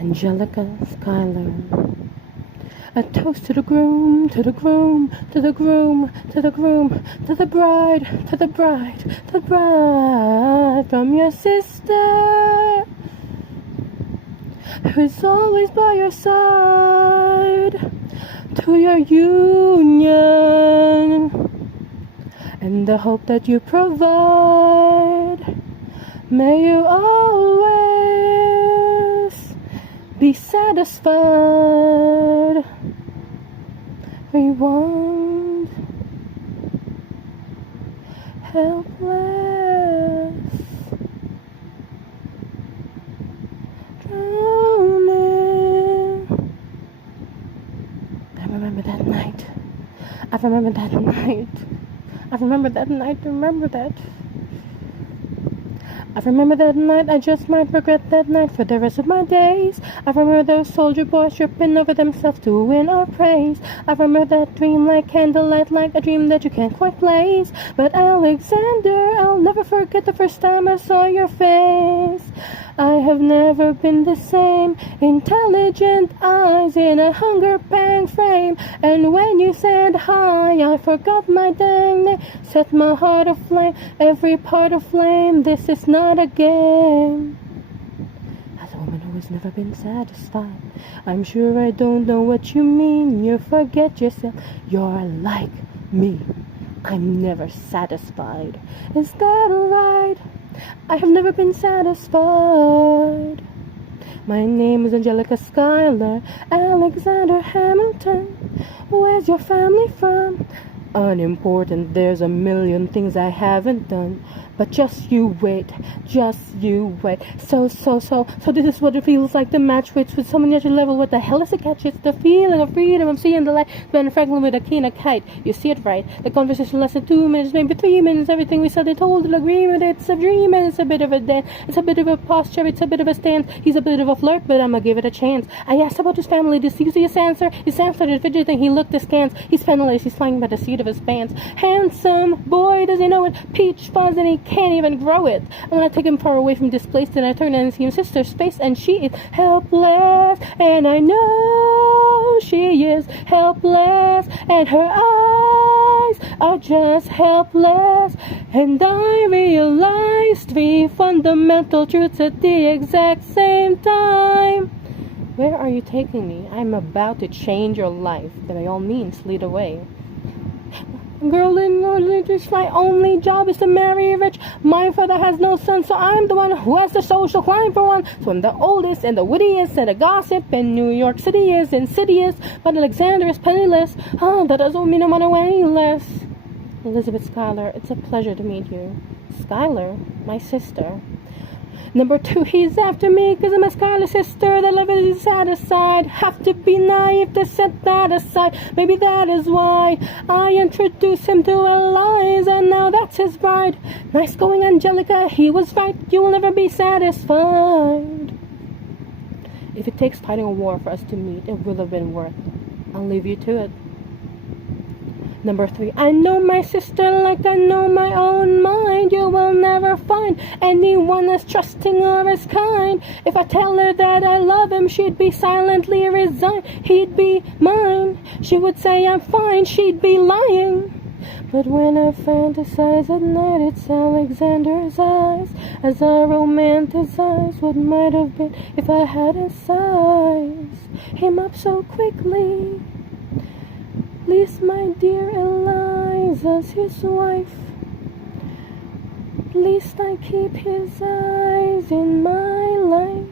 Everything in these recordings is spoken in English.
Angelica Schuyler. A toast to the groom, to the groom, to the groom, to the groom, to the bride, to the bride, to the bride, from your sister, who's always by your side, to your union, and the hope that you provide. May you always be satisfied. We want helpless, drowning. I remember that night. I remember that night. I remember that night. Remember that. I remember that night, I just might regret that night for the rest of my days. I remember those soldier boys tripping over themselves to win our praise. I remember that dream like candlelight, like a dream that you can't quite place. But Alexander, I'll never forget the first time I saw your face. I have never been the same. Intelligent eyes in a hunger pang frame. And when you said hi, I forgot my dang name. Set my heart aflame, every part aflame. This is not a game. As a woman who has never been satisfied, I'm sure I don't know what you mean. You forget yourself. You're like me. I'm never satisfied. Is that right? I have never been satisfied. My name is Angelica Schuyler, Alexander Hamilton. Where's your family from? Unimportant, there's a million things I haven't done. But just you wait, just you wait. So this is what it feels like to match wits with someone at your level. What the hell is the catch? It's the feeling of freedom, of seeing the light. Ben Franklin with a key and a kite. You see it right. The conversation lasted 2 minutes, maybe 3 minutes. Everything we said and told an agreement. It's a dream and it's a bit of a dance. It's a bit of a posture, it's a bit of a stance. He's a bit of a flirt, but I'ma give it a chance. I asked about his family. Does he see his answer? His answer started fidgeting. He looked askance. He's penniless. He's flying by the seat of his pants. Handsome boy, does he know it? Peach fuzz and he can't even grow it. I'm gonna take him far away from this place. Then I turn and see his sister's face, and she is helpless. And I know she is helpless, and her eyes are just helpless. And I realized 3 fundamental truths at the exact same time. Where are you taking me? I'm about to change your life. Then by all means, lead away. Girl in English, my only job is to marry rich. My father has no son, so I'm the one who has the social crime for one. So I'm the oldest and the wittiest and the gossip, and New York City is insidious, but Alexander is penniless. Oh, that doesn't mean I want to any less. Elizabeth Schuyler, it's a pleasure to meet you. Schuyler, my sister. Number 2, he's after me, cause I'm a Schuyler sister. The love is satisfied. Have to be naive to set that aside. Maybe that is why I introduced him to Eliza, and now that's his bride. Nice going, Angelica, he was right. You will never be satisfied. If it takes fighting a war for us to meet, it will have been worth it. I'll leave you to it. Number 3, I know my sister like I know my own mind. You will never find anyone as trusting or as kind. If I tell her that I love him, she'd be silently resigned. He'd be mine. She would say I'm fine, she'd be lying. But when I fantasize at night, it's Alexander's eyes, as I romanticize what might have been if I hadn't sized him up so quickly. Please, my dear Eliza's his wife. Please, I keep his eyes in my life.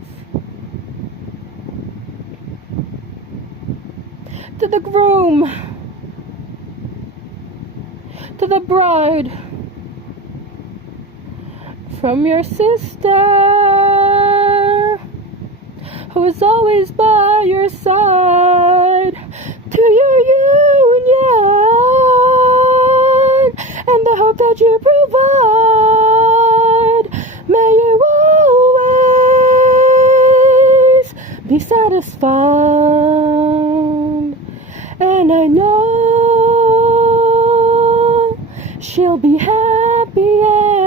To the groom, to the bride, from your sister, who is always by your side, to your union, and the hope that you provide. May you always be satisfied. And I know she'll be happy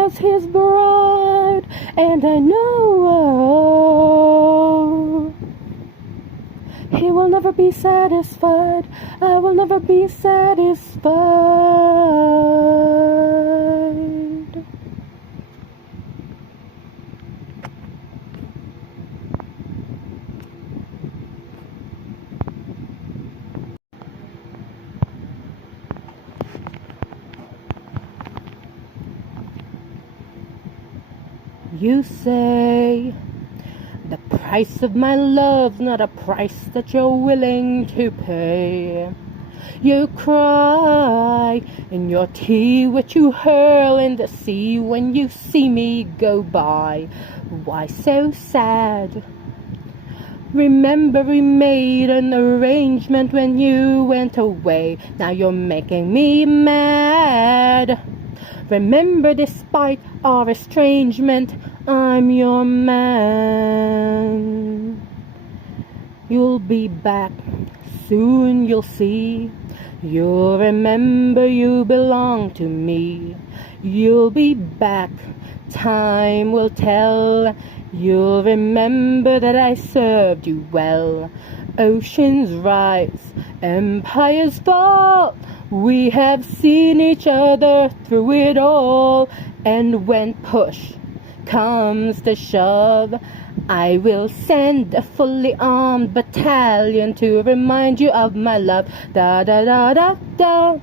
as his bride. And I know be satisfied. I will never be satisfied. You say the price of my love's not a price that you're willing to pay. You cry in your tea, which you hurl in the sea when you see me go by. Why so sad? Remember we made an arrangement when you went away. Now you're making me mad. Remember, despite our estrangement, I'm your man. You'll be back, soon you'll see. You'll remember you belong to me. You'll be back, time will tell. You'll remember that I served you well. Oceans rise, empires fall. We have seen each other through it all. And when push comes to shove, I will send a fully armed battalion to remind you of my love. Da da da da da.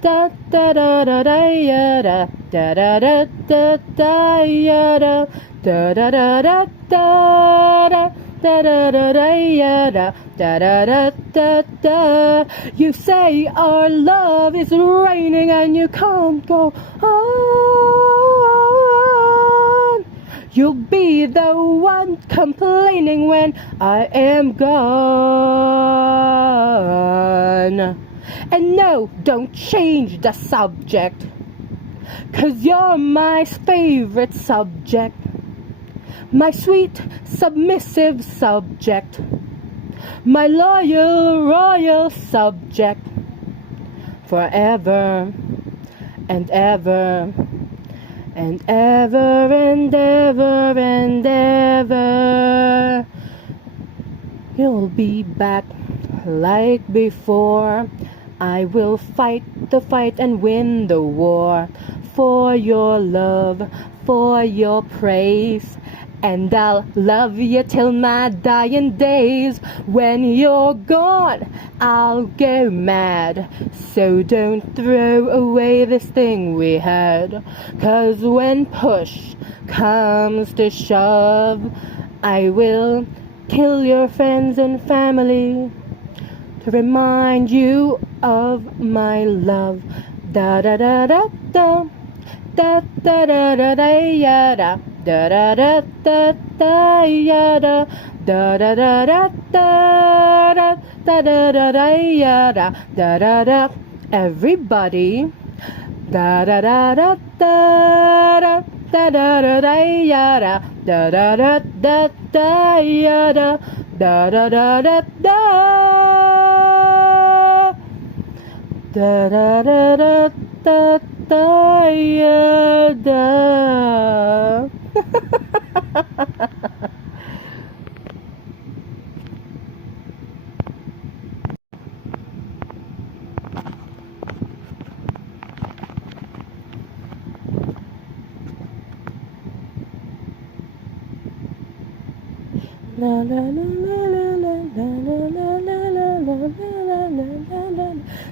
Da da da da da ya da da da da da da ya da da da da da da da da da da ya da da da da da da. You say our love is raining and you can't go on. You'll be the one complaining when I am gone. And no, don't change the subject, 'cause you're my favorite subject. My sweet, submissive subject. My loyal, royal subject. Forever and ever and ever and ever and ever. You'll be back like before. I will fight the fight and win the war. For your love, for your praise. And I'll love you till my dying days. When you're gone, I'll go mad. So don't throw away this thing we had. 'Cause when push comes to shove, I will kill your friends and family to remind you of my love. Da da da da da. Da da da da da ya da. Da da da da da ya da. Da da da da da da da da da ya da. Da da da. Everybody. Da da da da da da da da da ya da. Da da da da da ya da. Da da da da da. Da da da da da da ya da.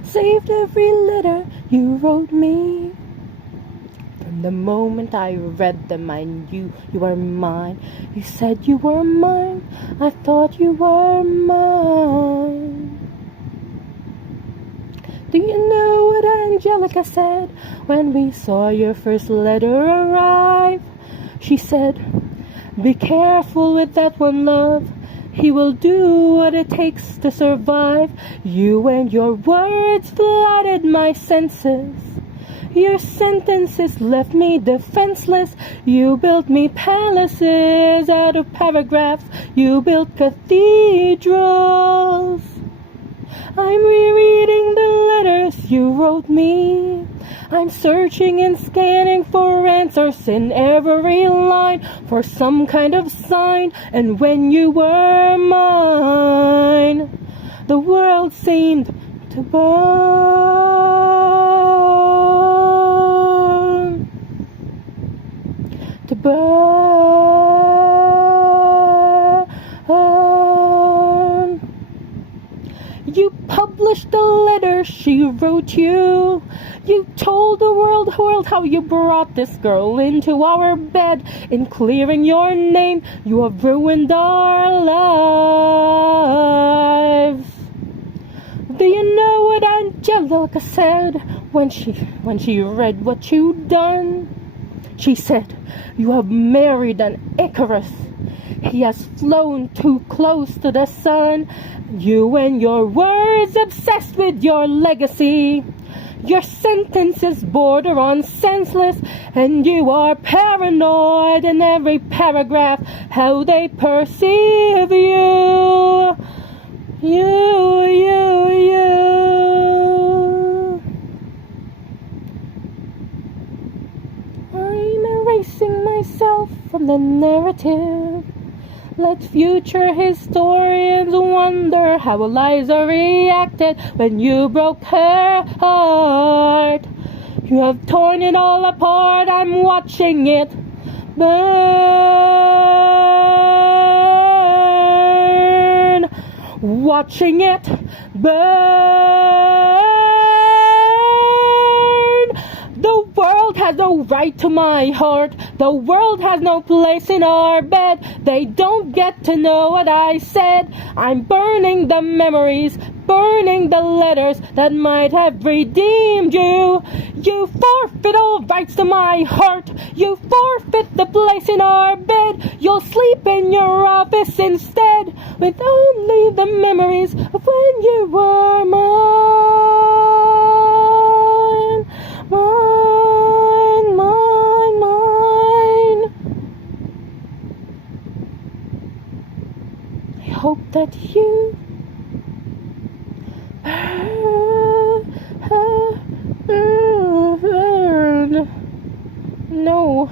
Saved every letter you wrote me. From the moment I read them, I knew you were mine. You said you were mine. I thought you were mine. Do you know what Angelica said when we saw your first letter arrive? She said, "Be careful with that one, love. He will do what it takes to survive." You and your words flooded my senses. Your sentences left me defenseless. You built me palaces out of paragraphs. You built cathedrals. I'm rereading the letters you wrote me. I'm searching and scanning for answers in every line, for some kind of sign. And when you were mine, the world seemed to burn, to burn. You published the letter she wrote you. You told the world how you brought this girl into our bed. In clearing your name, you have ruined our lives. Do you know what Angelica said when she read what you'd done? She said, you have married an Icarus. He has flown too close to the sun. You and your words obsessed with your legacy. Your sentences border on senseless, and you are paranoid in every paragraph how they perceive you. You. I'm erasing myself from the narrative. Let future historians wonder how Eliza reacted when you broke her heart. You have torn it all apart, I'm watching it burn. Watching it burn. The world has no right to my heart. The world has no place in our bed. They don't get to know what I said. I'm burning the memories, burning the letters that might have redeemed you. You forfeit all rights to my heart. You forfeit the place in our bed. You'll sleep in your office instead, with only the memories of when you were mine. Mine, mine, mine. I hope that you no.